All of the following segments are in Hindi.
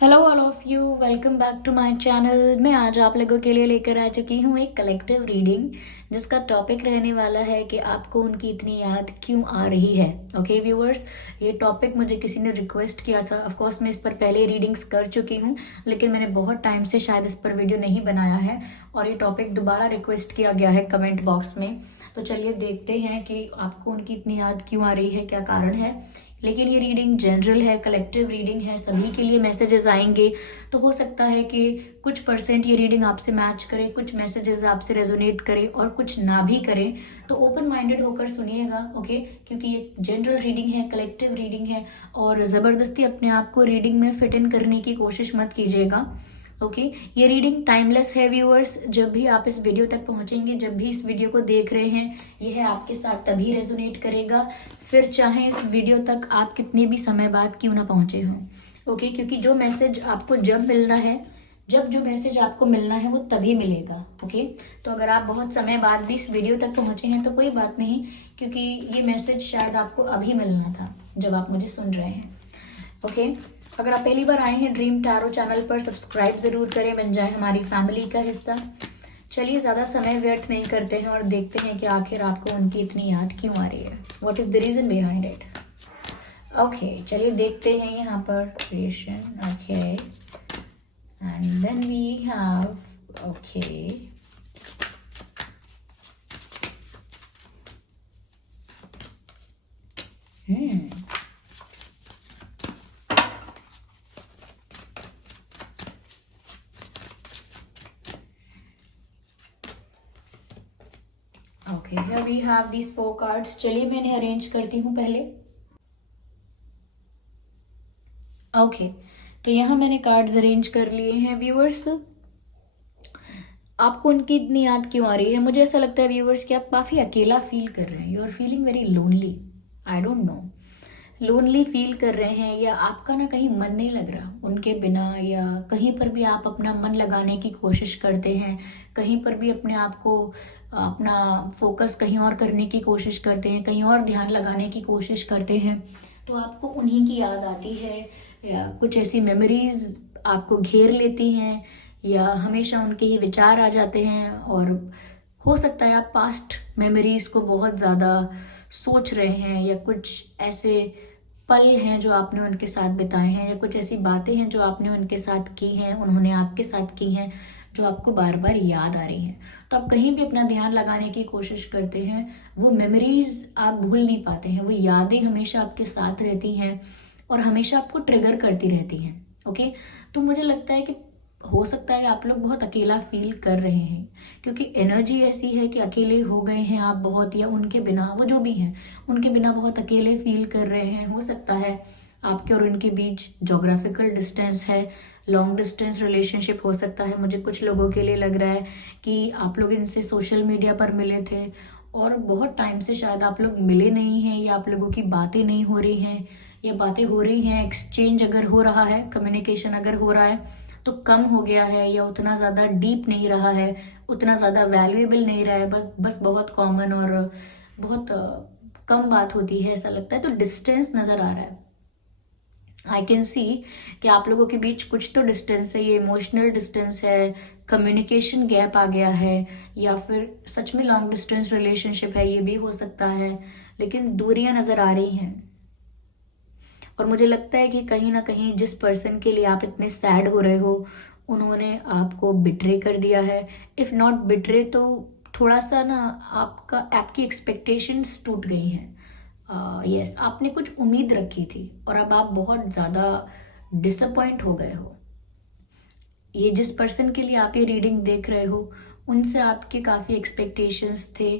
Hello all of you, welcome back to my channel. मैं आज आप लोगों के लिए लेकर आ चुकी हूँ एक कलेक्टिव रीडिंग जिसका टॉपिक रहने वाला है कि आपको उनकी इतनी याद क्यों आ रही है। ओके व्यूअर्स, ये टॉपिक मुझे किसी ने रिक्वेस्ट किया था। ऑफ कोर्स मैं इस पर पहले रीडिंग्स कर चुकी हूँ, लेकिन मैंने बहुत टाइम से शायद इस पर वीडियो नहीं बनाया है और ये टॉपिक दोबारा रिक्वेस्ट किया गया है कमेंट बॉक्स में। तो चलिए देखते हैं कि आपको उनकी इतनी याद क्यों आ रही है, क्या कारण है। लेकिन ये रीडिंग जनरल है, कलेक्टिव रीडिंग है, सभी के लिए मैसेजेस आएंगे। तो हो सकता है कि कुछ परसेंट ये रीडिंग आपसे मैच करे, कुछ मैसेजेस आपसे रेजोनेट करे और कुछ ना भी करे। तो ओपन माइंडेड होकर सुनिएगा, ओके, क्योंकि ये जनरल रीडिंग है, कलेक्टिव रीडिंग है और ज़बरदस्ती अपने आप को रीडिंग में फिट इन करने की कोशिश मत कीजिएगा। ओके ये रीडिंग टाइमलेस है व्यूअर्स। जब भी आप इस वीडियो तक पहुंचेंगे, जब भी इस वीडियो को देख रहे हैं, यह आपके साथ तभी रेजोनेट करेगा, फिर चाहे इस वीडियो तक आप कितने भी समय बाद क्यों ना पहुंचे हों। ओके क्योंकि जो मैसेज आपको जब मिलना है, जब जो मैसेज आपको मिलना है वो तभी मिलेगा। ओके तो अगर आप बहुत समय बाद भी इस वीडियो तक पहुंचे हैं तो कोई बात नहीं, क्योंकि ये मैसेज शायद आपको अभी मिलना था जब आप मुझे सुन रहे हैं। ओके अगर आप पहली बार आए हैं ड्रीम टैरो चैनल पर, सब्सक्राइब जरूर करें, बन जाए हमारी फैमिली का हिस्सा। चलिए ज़्यादा समय व्यर्थ नहीं करते हैं और देखते हैं कि आखिर आपको उनकी इतनी याद क्यों आ रही है, what is the reason behind it. Okay चलिए देखते हैं यहाँ पर creation. Okay and then we have okay okay here we have these 4 cards. चलिए मैं इन्हें अरेंज करती हूँ पहले। ओके तो यहाँ मैंने कार्ड्स अरेंज कर लिए हैं व्यूअर्स। आपको उनकी इतनी याद क्यों आ रही है? मुझे ऐसा लगता है व्यूअर्स कि आप काफ़ी अकेला फील कर रहे हैं। You are feeling very lonely, I don't know, lonely feel कर रहे हैं, या आपका ना कहीं मन नहीं लग रहा उनके बिना, या कहीं पर भी आप अपना मन लगाने की कोशिश करते हैं, कहीं पर भी अपने आप को अपना फोकस कहीं और करने की कोशिश करते हैं, कहीं और ध्यान लगाने की कोशिश करते हैं, तो आपको उन्हीं की याद आती है, या कुछ ऐसी मेमोरीज आपको घेर लेती हैं, या हमेशा उनके ही विचार आ जाते हैं। और हो सकता है आप पास्ट मेमोरीज को बहुत ज़्यादा सोच रहे हैं, या कुछ ऐसे पल हैं जो आपने उनके साथ बिताए हैं, या कुछ ऐसी बातें हैं जो आपने उनके साथ की हैं, उन्होंने आपके साथ की हैं, जो आपको बार बार याद आ रही हैं। तो आप कहीं भी अपना ध्यान लगाने की कोशिश करते हैं, वो मेमोरीज आप भूल नहीं पाते हैं, वो यादें हमेशा आपके साथ रहती हैं और हमेशा आपको ट्रिगर करती रहती हैं। ओके तो मुझे लगता है कि हो सकता है आप लोग बहुत अकेला फील कर रहे हैं, क्योंकि एनर्जी ऐसी है कि अकेले हो गए हैं आप बहुत, या उनके बिना, वो जो भी हैं उनके बिना बहुत अकेले फील कर रहे हैं। हो सकता है आपके और उनके बीच जोग्राफिकल डिस्टेंस है, लॉन्ग डिस्टेंस रिलेशनशिप हो सकता है। मुझे कुछ लोगों के लिए लग रहा है कि आप लोग इनसे सोशल मीडिया पर मिले थे और बहुत टाइम से शायद आप लोग मिले नहीं हैं, या आप लोगों की बातें नहीं हो रही हैं, या बातें हो रही हैं, एक्सचेंज अगर हो रहा है, कम्युनिकेशन अगर हो रहा है तो कम हो गया है, या उतना ज़्यादा डीप नहीं रहा है, उतना ज़्यादा वैल्यूएबल नहीं रहा है, बस बहुत कॉमन और बहुत कम बात होती है, ऐसा लगता है। तो डिस्टेंस नज़र आ रहा है, आई कैन सी कि आप लोगों के बीच कुछ तो डिस्टेंस है, ये इमोशनल डिस्टेंस है, कम्युनिकेशन गैप आ गया है, या फिर सच में लॉन्ग डिस्टेंस रिलेशनशिप है, ये भी हो सकता है। लेकिन दूरियां नज़र आ रही हैं और मुझे लगता है कि कहीं ना कहीं जिस पर्सन के लिए आप इतने सैड हो रहे हो, उन्होंने आपको बिट्रे कर दिया है। इफ़ नॉट बिट्रे तो थोड़ा सा ना आपकी एक्सपेक्टेशंस टूट गई हैं। यस आपने कुछ उम्मीद रखी थी और अब आप बहुत ज़्यादा डिसअपॉइंट हो गए हो। ये जिस पर्सन के लिए आप ये रीडिंग देख रहे हो, उनसे आपके काफ़ी एक्सपेक्टेशंस थे,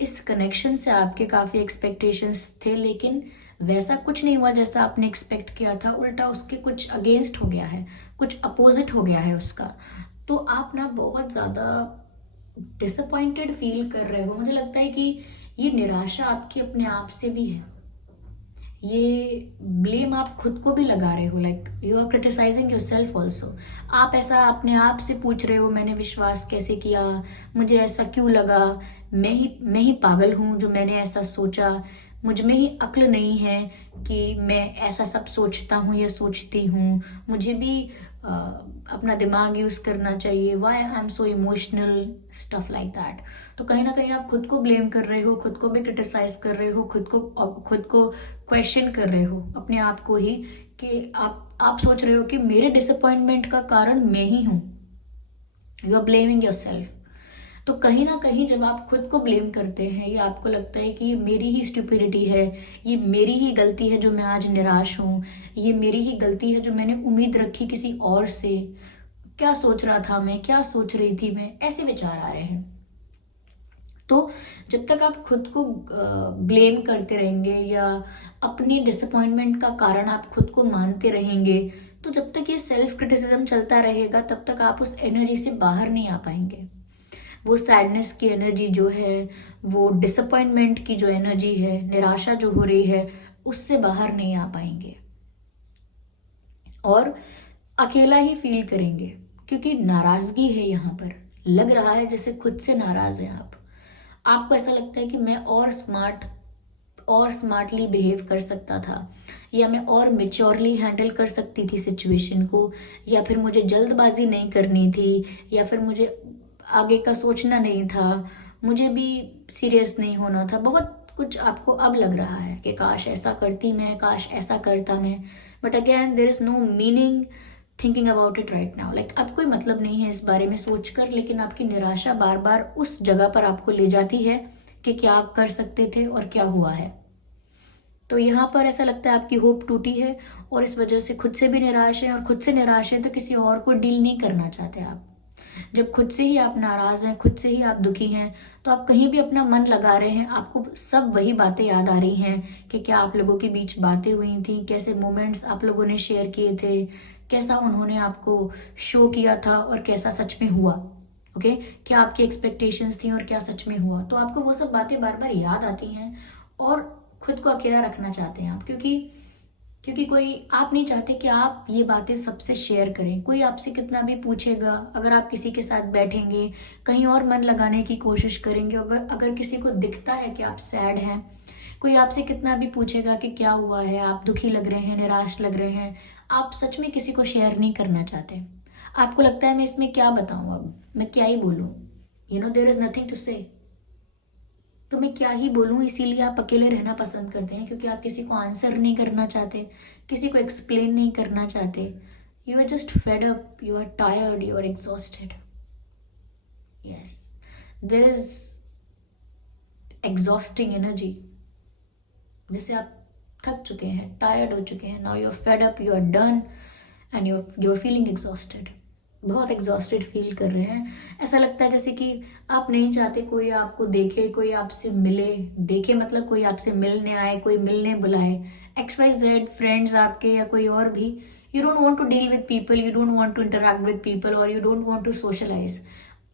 इस कनेक्शन से आपके काफ़ी एक्सपेक्टेशंस थे, लेकिन वैसा कुछ नहीं हुआ जैसा आपने एक्सपेक्ट किया था। उल्टा उसके कुछ अगेंस्ट हो गया है, कुछ अपोजिट हो गया है उसका। तो आप ना बहुत ज़्यादा डिसअपॉइंटेड फील कर रहे हो। मुझे लगता है कि ये निराशा आपकी अपने आप से भी है, ये ब्लेम आप खुद को भी लगा रहे हो, like you are criticising your self also. आप ऐसा अपने आप से पूछ रहे हो, मैंने विश्वास कैसे किया, मुझे ऐसा क्यों लगा, मैं ही पागल हूँ जो मैंने ऐसा सोचा, मुझ में ही अक्ल नहीं है कि मैं ऐसा सब सोचता हूँ या सोचती हूँ, मुझे भी अपना दिमाग यूज़ करना चाहिए, why I am so emotional, stuff like that. तो कहीं ना कहीं आप खुद को ब्लेम कर रहे हो, खुद को भी क्रिटिसाइज कर रहे हो, खुद को क्वेश्चन कर रहे हो अपने आप को ही, कि आप सोच रहे हो कि मेरे डिसअपॉइंटमेंट का कारण मैं ही हूँ। You are blaming your self. तो कहीं ना कहीं जब आप खुद को ब्लेम करते हैं या आपको लगता है कि ये मेरी ही स्टुपिडिटी है, ये मेरी ही गलती है जो मैं आज निराश हूँ, ये मेरी ही गलती है जो मैंने उम्मीद रखी किसी और से, क्या सोच रहा था मैं, क्या सोच रही थी मैं, ऐसे विचार आ रहे हैं। तो जब तक आप खुद को ब्लेम करते रहेंगे या अपनी डिसअपॉइंटमेंट का कारण आप खुद को मानते रहेंगे, तो जब तक ये सेल्फ क्रिटिसिज्म चलता रहेगा तब तक आप उस एनर्जी से बाहर नहीं आ पाएंगे। वो सैडनेस की एनर्जी जो है, वो डिसअपॉइंटमेंट की जो एनर्जी है, निराशा जो हो रही है, उससे बाहर नहीं आ पाएंगे और अकेला ही फील करेंगे। क्योंकि नाराजगी है यहाँ पर, लग रहा है जैसे खुद से नाराज हैं आप। आपको ऐसा लगता है कि मैं और स्मार्टली बिहेव कर सकता था, या मैं और मेच्योरली हैंडल कर सकती थी सिचुएशन को, या फिर मुझे जल्दबाजी नहीं करनी थी, या फिर मुझे आगे का सोचना नहीं था, मुझे भी सीरियस नहीं होना था। बहुत कुछ आपको अब लग रहा है कि काश ऐसा करती मैं, काश ऐसा करता मैं। But again there is no meaning thinking about it right now. Like अब कोई मतलब नहीं है इस बारे में सोचकर, लेकिन आपकी निराशा बार बार उस जगह पर आपको ले जाती है कि क्या आप कर सकते थे और क्या हुआ है। तो यहाँ पर ऐसा लगता है आपकी होप टूटी है और इस वजह से खुद से भी निराश है, और खुद से निराश है तो किसी और को डील नहीं करना चाहते आप। जब खुद से ही आप नाराज हैं, खुद से ही आप दुखी हैं, तो आप कहीं भी अपना मन लगा रहे हैं, आपको सब वही बातें याद आ रही हैं कि क्या आप लोगों के बीच बातें हुई थी, कैसे मोमेंट्स आप लोगों ने शेयर किए थे, कैसा उन्होंने आपको शो किया था और कैसा सच में हुआ। ओके, क्या आपकी एक्सपेक्टेशंस थी और क्या सच में हुआ। तो आपको वो सब बातें बार बार याद आती हैं और खुद को अकेला रखना चाहते हैं आप, क्योंकि कोई आप नहीं चाहते कि आप ये बातें सबसे शेयर करें। कोई आपसे कितना भी पूछेगा, अगर आप किसी के साथ बैठेंगे, कहीं और मन लगाने की कोशिश करेंगे, अगर किसी को दिखता है कि आप सैड हैं, कोई आपसे कितना भी पूछेगा कि क्या हुआ है, आप दुखी लग रहे हैं, निराश लग रहे हैं, आप सच में किसी को शेयर नहीं करना चाहते। आपको लगता है मैं इसमें क्या बताऊं, अब मैं क्या ही बोलूं, देयर इज नथिंग टू से। तो मैं क्या ही बोलूं, इसीलिए आप अकेले रहना पसंद करते हैं, क्योंकि आप किसी को आंसर नहीं करना चाहते, किसी को एक्सप्लेन नहीं करना चाहते। You are just fed up, you are tired, you are exhausted. Yes, there is exhausting energy, जिससे आप थक चुके हैं, टायर्ड हो चुके हैं। Now you are fed up, you are done, and you are feeling exhausted. बहुत एग्जॉस्टेड फील कर रहे हैं। ऐसा लगता है जैसे कि आप नहीं चाहते कोई आपको देखे, कोई आपसे मिले। देखे मतलब कोई आपसे मिलने आए, कोई मिलने बुलाए, XYZ फ्रेंड्स आपके या कोई और भी। You don't want to deal with people, you don't want to interact with people, और you don't want to socialise.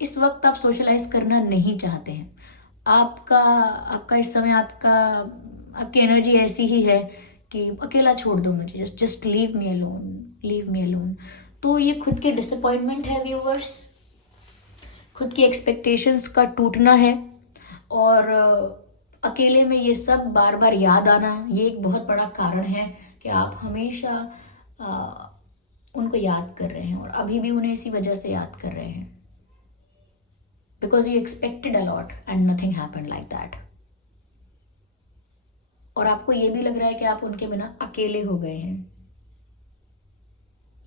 इस वक्त आप सोशलाइज करना नहीं चाहते हैं। आपका इस समय आपकी एनर्जी ऐसी ही है कि अकेला छोड़ दो मुझे, just leave me alone, leave me alone. तो ये खुद के डिसअपॉइंटमेंट है व्यूवर्स, खुद की एक्सपेक्टेशंस का टूटना है, और अकेले में ये सब बार बार याद आना, ये एक बहुत बड़ा कारण है कि आप हमेशा उनको याद कर रहे हैं और अभी भी उन्हें इसी वजह से याद कर रहे हैं, because you expected a lot and nothing happened like that. और आपको ये भी लग रहा है कि आप उनके बिना अकेले हो गए हैं।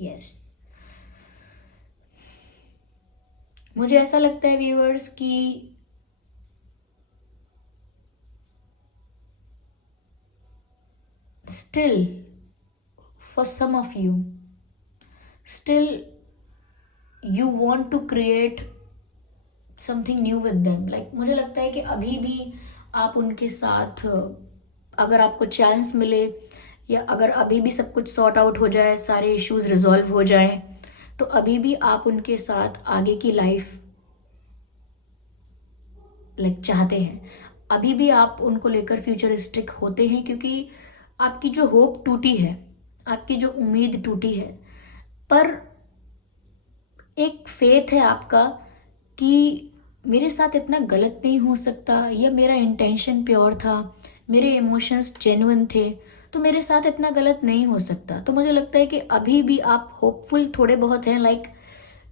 यस, मुझे ऐसा लगता है व्यूअर्स कि still for some of you, still you want to create something new with them. Like मुझे लगता है कि अभी भी आप उनके साथ, अगर आपको चांस मिले, या अगर अभी भी सब कुछ सॉर्ट आउट हो जाए, सारे इश्यूज रिजॉल्व हो जाएं, तो अभी भी आप उनके साथ आगे की लाइफ चाहते हैं। अभी भी आप उनको लेकर फ्यूचरिस्टिक होते हैं, क्योंकि आपकी जो होप टूटी है, आपकी जो उम्मीद टूटी है, पर एक फेथ है आपका कि मेरे साथ इतना गलत नहीं हो सकता, या मेरा इंटेंशन प्योर था, मेरे इमोशंस जेन्युइन थे, तो मेरे साथ इतना गलत नहीं हो सकता। तो मुझे लगता है कि अभी भी आप होपफुल थोड़े बहुत हैं। लाइक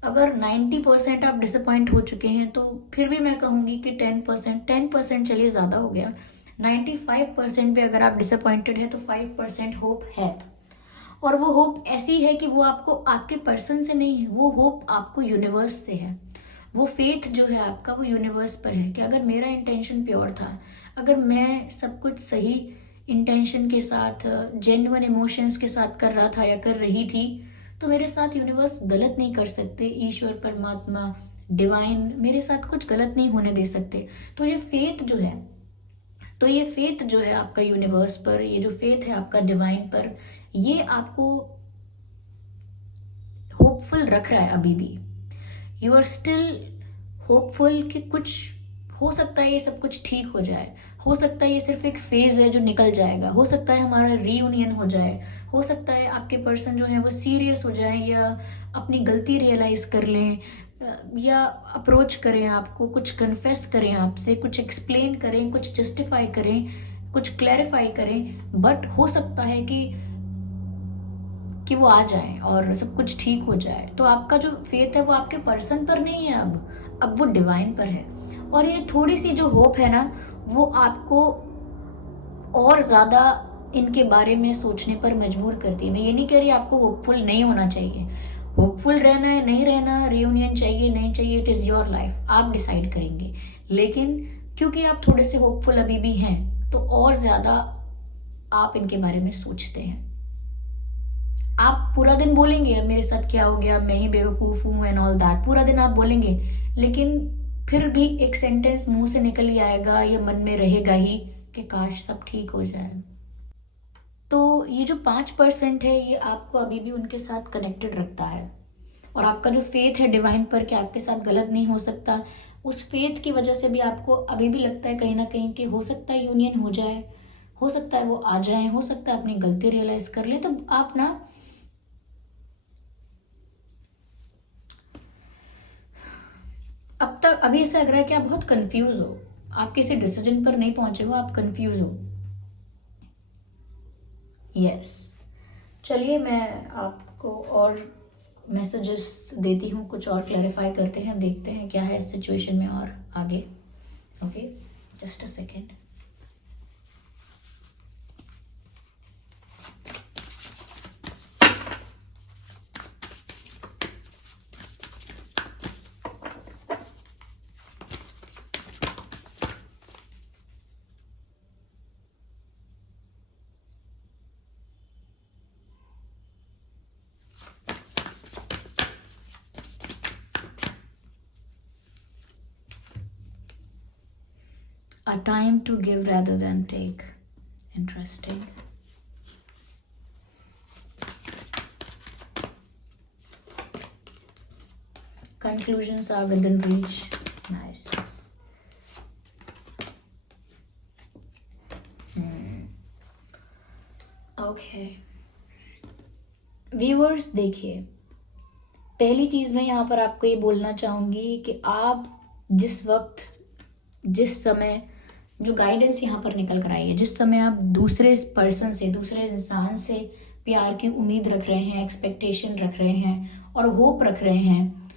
अगर 90% आप डिसअपॉइंट हो चुके हैं तो फिर भी मैं कहूँगी कि 10% चलिए ज़्यादा हो गया, 95% भी अगर आप डिसअपॉइंटेड है तो 5% होप है। और वो होप ऐसी है कि वो आपको आपके पर्सन से नहीं है, वो होप आपको यूनिवर्स से है। वो फेथ जो है आपका वो यूनिवर्स पर है कि अगर मेरा इंटेंशन प्योर था, अगर मैं सब कुछ सही इंटेंशन के साथ जेन्युइन इमोशंस के साथ कर रहा था या कर रही थी, तो मेरे साथ यूनिवर्स गलत नहीं कर सकते। ईश्वर, परमात्मा, डिवाइन मेरे साथ कुछ गलत नहीं होने दे सकते। तो ये फेथ जो है, तो ये फेथ जो है आपका यूनिवर्स पर, ये जो फेथ है आपका डिवाइन पर, ये आपको होपफुल रख रहा है अभी भी। यू आर स्टिल होपफुल कि कुछ हो सकता है, ये सब कुछ ठीक हो जाए, हो सकता है ये सिर्फ एक फेज है जो निकल जाएगा, हो सकता है हमारा रीयूनियन हो जाए, हो सकता है आपके पर्सन जो है वो सीरियस हो जाए या अपनी गलती रियलाइज कर लें, या अप्रोच करें आपको, कुछ कन्फेस करें आपसे, कुछ एक्सप्लेन करें, कुछ जस्टिफाई करें, कुछ क्लैरिफाई करें। बट हो सकता है कि वो आ जाए और सब कुछ ठीक हो जाए। तो आपका जो फेथ है वो आपके पर्सन पर नहीं है, अब वो डिवाइन पर है। और ये थोड़ी सी जो होप है ना, वो आपको और ज़्यादा इनके बारे में सोचने पर मजबूर करती है। मैं ये नहीं कह रही आपको होपफुल नहीं होना चाहिए, होपफुल रहना है, नहीं रहना, रियूनियन चाहिए नहीं चाहिए, इट इज़ योर लाइफ, आप डिसाइड करेंगे। लेकिन क्योंकि आप थोड़े से होपफुल अभी भी हैं, तो और ज़्यादा आप इनके बारे में सोचते हैं। आप पूरा दिन बोलेंगे मेरे साथ क्या हो गया, मैं ही बेवकूफ़ हूँ एंड ऑल दैट, पूरा दिन आप बोलेंगे, लेकिन फिर भी एक सेंटेंस मुंह से निकल ही आएगा या मन में रहेगा ही कि काश सब ठीक हो जाए। तो ये जो 5% है ये आपको अभी भी उनके साथ कनेक्टेड रखता है। और आपका जो फेथ है डिवाइन पर कि आपके साथ गलत नहीं हो सकता, उस फेथ की वजह से भी आपको अभी भी लगता है कहीं ना कहीं कि हो सकता है यूनियन हो जाए, हो सकता है वो आ जाए, हो सकता है अपनी गलती रियलाइज कर ले। तो आप ना अब तक अभी ऐसा लग रहा है कि आप बहुत कंफ्यूज हो, आप किसी डिसीजन पर नहीं पहुंचे हो, आप कंफ्यूज हो। यस, चलिए मैं आपको और मैसेजेस देती हूँ, कुछ और क्लैरिफाई करते हैं, देखते हैं क्या है इस सिचुएशन में और आगे। Okay, just a second. A time to give rather than take. Interesting. Conclusions are within reach. Nice. Okay. Viewers देखिए, पहली चीज़ मैं यहाँ पर आपको ये बोलना चाहूँगी कि आप जिस वक्त, जिस समय जो गाइडेंस यहाँ पर निकल कर आई है, जिस समय आप दूसरे पर्सन से, दूसरे इंसान से प्यार की उम्मीद रख रहे हैं, एक्सपेक्टेशन रख रहे हैं और होप रख रहे हैं,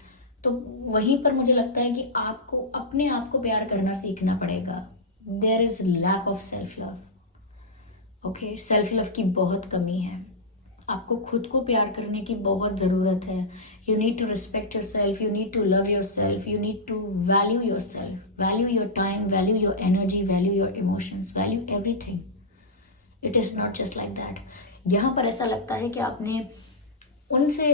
तो वहीं पर मुझे लगता है कि आपको अपने आप को प्यार करना सीखना पड़ेगा। There is lack of self love. Okay, self love की बहुत कमी है, आपको खुद को प्यार करने की बहुत ज़रूरत है। You need to respect your self, you need to love your self, you need to value your self, value your time, value your energy, value your emotions, value everything. It is not just like that. यहाँ पर ऐसा लगता है कि आपने उनसे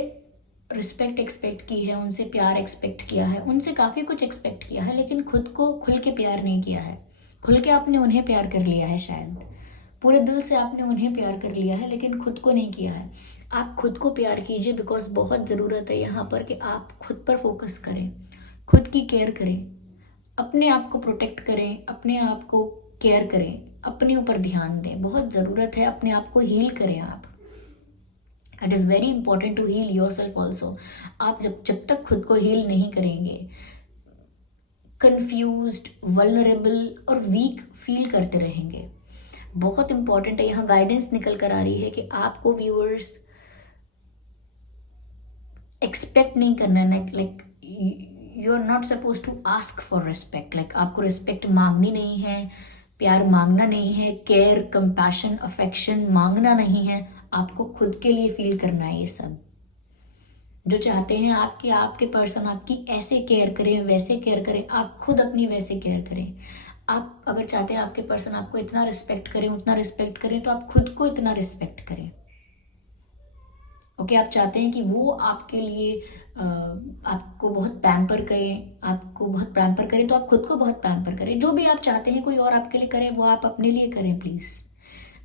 रिस्पेक्ट एक्सपेक्ट की है, उनसे प्यार एक्सपेक्ट किया है, उनसे काफ़ी कुछ एक्सपेक्ट किया है, लेकिन खुद को खुल के प्यार नहीं किया है। खुल के आपने उन्हें प्यार कर लिया है, शायद पूरे दिल से आपने उन्हें प्यार कर लिया है, लेकिन खुद को नहीं किया है। आप खुद को प्यार कीजिए, बिकॉज बहुत ज़रूरत है यहाँ पर कि आप खुद पर फोकस करें, खुद की केयर करें, अपने आप को प्रोटेक्ट करें, अपने आप को केयर करें, अपने ऊपर ध्यान दें। बहुत ज़रूरत है, अपने आप को हील करें आप। It is very important to heal your self also. आप जब तक खुद को हील नहीं करेंगे, कंफ्यूज्ड, वल्नरेबल और वीक फील करते रहेंगे। बहुत इंपॉर्टेंट है, यहाँ गाइडेंस निकल कर आ रही है कि आपको व्यूअर्स एक्सपेक्ट नहीं करना है, like you are not suppose to ask for respect, like आपको रिस्पेक्ट मांगनी नहीं है, प्यार मांगना नहीं है, केयर कंपैशन अफेक्शन मांगना नहीं है, आपको खुद के लिए फील करना है। ये सब जो चाहते हैं आपके आपके पर्सन आपकी ऐसे केयर करें, वैसे केयर करें, आप खुद अपनी वैसे केयर करें। आप अगर चाहते हैं आपके पर्सन आपको इतना रिस्पेक्ट करें, उतना रिस्पेक्ट करें, तो आप खुद को इतना रिस्पेक्ट करें। ओके आप चाहते हैं कि वो आपके लिए आपको बहुत पैम्पर करें, आपको बहुत पैम्पर करें, तो आप खुद को बहुत पैम्पर करें। जो भी आप चाहते हैं कोई और आपके लिए करे, वो आप अपने लिए करें प्लीज़।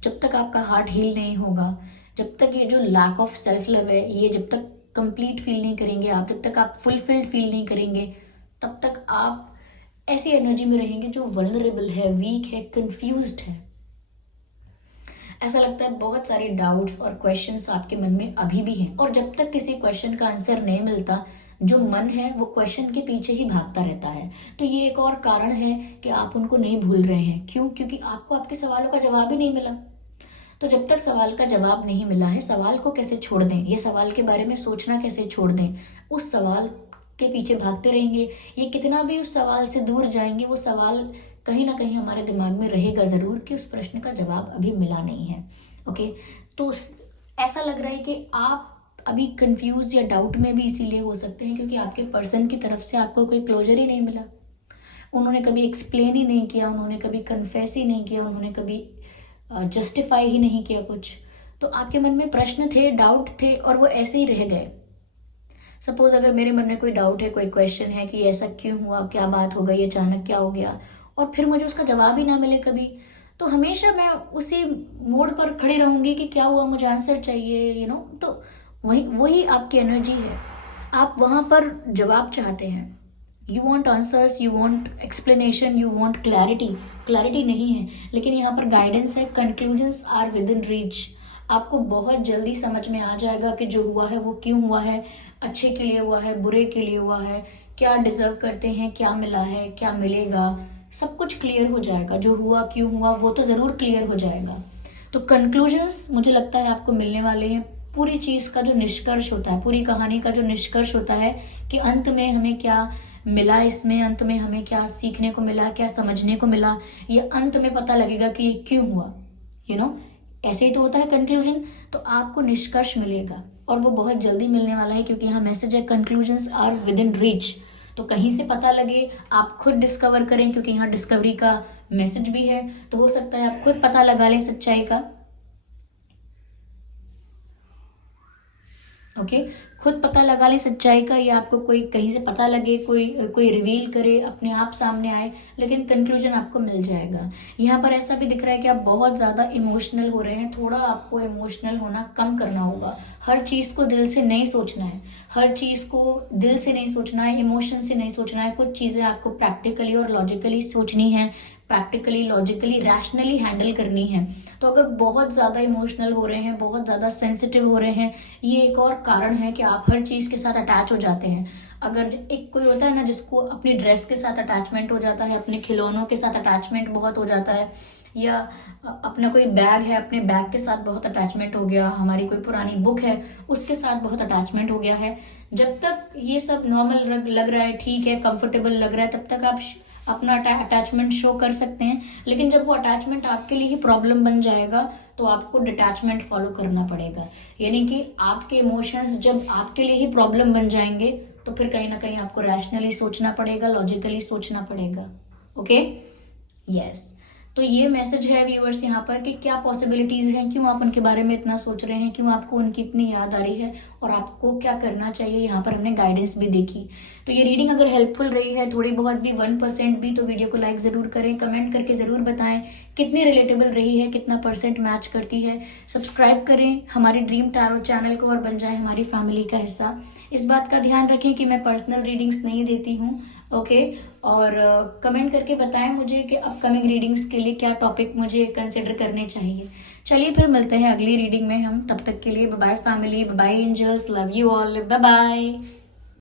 जब तक आपका हार्ट हील नहीं होगा, जब तक ये जो लैक ऑफ सेल्फ लव है, ये जब तक कंप्लीट फील नहीं करेंगे आप, जब तक आप फुलफिल्ड फील नहीं करेंगे, तब तक आप ऐसी एनर्जी में रहेंगे जो वल्नरेबल है, वीक है, कंफ्यूज्ड है। ऐसा लगता है बहुत सारे डाउट्स और क्वेश्चंस आपके मन में अभी भी हैं, और जब तक किसी क्वेश्चन का आंसर नहीं मिलता, जो मन है वो क्वेश्चन के पीछे ही भागता रहता है। तो ये एक और कारण है कि आप उनको नहीं भूल रहे हैं। क्यों? क्योंकि आपको आपके सवालों का जवाब ही नहीं मिला। तो जब तक सवाल का जवाब नहीं मिला है, सवाल को कैसे छोड़ दें, ये सवाल के बारे में सोचना कैसे छोड़ दें, उस सवाल के पीछे भागते रहेंगे। ये कितना भी उस सवाल से दूर जाएंगे, वो सवाल कहीं ना कहीं हमारे दिमाग में रहेगा ज़रूर कि उस प्रश्न का जवाब अभी मिला नहीं है। ओके, तो ऐसा लग रहा है कि आप अभी कंफ्यूज या डाउट में भी इसीलिए हो सकते हैं क्योंकि आपके पर्सन की तरफ से आपको कोई क्लोजर ही नहीं मिला। उन्होंने कभी एक्सप्लेन ही नहीं किया, उन्होंने कभी कन्फेस ही नहीं किया, उन्होंने कभी जस्टिफाई ही नहीं किया कुछ। तो आपके मन में प्रश्न थे, डाउट थे, और वो ऐसे ही रह गए। सपोज अगर मेरे मन में कोई डाउट है, कोई क्वेश्चन है कि ऐसा क्यों हुआ, क्या बात हो गई, अचानक क्या हो गया, और फिर मुझे उसका जवाब ही ना मिले कभी, तो हमेशा मैं उसी मोड पर खड़ी रहूंगी कि क्या हुआ, मुझे आंसर चाहिए, तो वही आपकी एनर्जी है। आप वहां पर जवाब चाहते हैं, you want answers, you want explanation, you want clarity नहीं है, लेकिन यहाँ पर गाइडेंस है, conclusions are within reach. आपको बहुत जल्दी समझ में आ जाएगा कि जो हुआ है वो क्यों हुआ है, अच्छे के लिए हुआ है, बुरे के लिए हुआ है, क्या डिजर्व करते हैं, क्या मिला है, क्या मिलेगा, सब कुछ क्लियर हो जाएगा। जो हुआ क्यों हुआ वो तो ज़रूर क्लियर हो जाएगा। तो कंक्लूजन्स मुझे लगता है आपको मिलने वाले हैं। पूरी चीज़ का जो निष्कर्ष होता है, पूरी कहानी का जो निष्कर्ष होता है कि अंत में हमें क्या मिला, इसमें अंत में हमें क्या सीखने को मिला, क्या समझने को मिला, ये अंत में पता लगेगा कि ये क्यों हुआ। ऐसे ही तो होता है कंक्लूजन। तो आपको निष्कर्ष मिलेगा और वो बहुत जल्दी मिलने वाला है क्योंकि यहाँ मैसेज है conclusions are within reach. तो कहीं से पता लगे, आप खुद डिस्कवर करें, क्योंकि यहाँ डिस्कवरी का मैसेज भी है। तो हो सकता है आप खुद पता लगा लें सच्चाई का। ओके, खुद पता लगा ले सच्चाई का, या आपको कोई कहीं से पता लगे, कोई रिवील करे, अपने आप सामने आए, लेकिन कंक्लूजन आपको मिल जाएगा। यहाँ पर ऐसा भी दिख रहा है कि आप बहुत ज़्यादा इमोशनल हो रहे हैं। थोड़ा आपको इमोशनल होना कम करना होगा। हर चीज़ को दिल से नहीं सोचना है, हर चीज़ को दिल से नहीं सोचना है, इमोशन से नहीं सोचना है। कुछ चीज़ें आपको प्रैक्टिकली और लॉजिकली सोचनी है, प्रैक्टिकली, लॉजिकली, रैशनली हैंडल करनी है। तो अगर बहुत ज़्यादा इमोशनल हो रहे हैं, बहुत ज़्यादा सेंसिटिव हो रहे हैं, ये एक और कारण है कि आप हर चीज़ के साथ अटैच हो जाते हैं। अगर एक कोई होता है ना जिसको अपनी ड्रेस के साथ अटैचमेंट हो जाता है, अपने खिलौनों के साथ अटैचमेंट बहुत हो जाता है, या अपना कोई बैग है, अपने बैग के साथ बहुत अटैचमेंट हो गया, हमारी कोई पुरानी बुक है उसके साथ बहुत अटैचमेंट हो गया है। जब तक ये सब नॉर्मल लग रहा है, ठीक है, कंफर्टेबल लग रहा है, तब तक आप अपना अटैचमेंट शो कर सकते हैं। लेकिन जब वो अटैचमेंट आपके लिए ही प्रॉब्लम बन जाएगा तो आपको डिटैचमेंट फॉलो करना पड़ेगा। यानी कि आपके इमोशंस जब आपके लिए ही प्रॉब्लम बन जाएंगे तो फिर कहीं ना कहीं आपको रैशनली सोचना पड़ेगा, लॉजिकली सोचना पड़ेगा। Okay, yes. तो ये मैसेज है व्यूअर्स यहाँ पर कि क्या पॉसिबिलिटीज़ हैं, क्यों आप उनके बारे में इतना सोच रहे हैं, क्यों आपको उनकी इतनी याद आ रही है, और आपको क्या करना चाहिए। यहाँ पर हमने गाइडेंस भी देखी। तो ये रीडिंग अगर हेल्पफुल रही है, थोड़ी बहुत भी, 1% भी, तो वीडियो को लाइक ज़रूर करें, कमेंट करके ज़रूर बताएं कितनी रिलेटेबल रही है, कितना परसेंट मैच करती है। सब्सक्राइब करें हमारे ड्रीम टैरो चैनल को और बन जाए हमारी फैमिली का हिस्सा। इस बात का ध्यान रखें कि मैं पर्सनल रीडिंग्स नहीं देती हूँ। ओके, और कमेंट करके बताएं मुझे कि अपकमिंग रीडिंग्स के लिए क्या टॉपिक मुझे कंसिडर करने चाहिए। चलिए फिर मिलते हैं अगली रीडिंग में हम। तब तक के लिए bye bye family, bye bye angels, love you all, bye bye.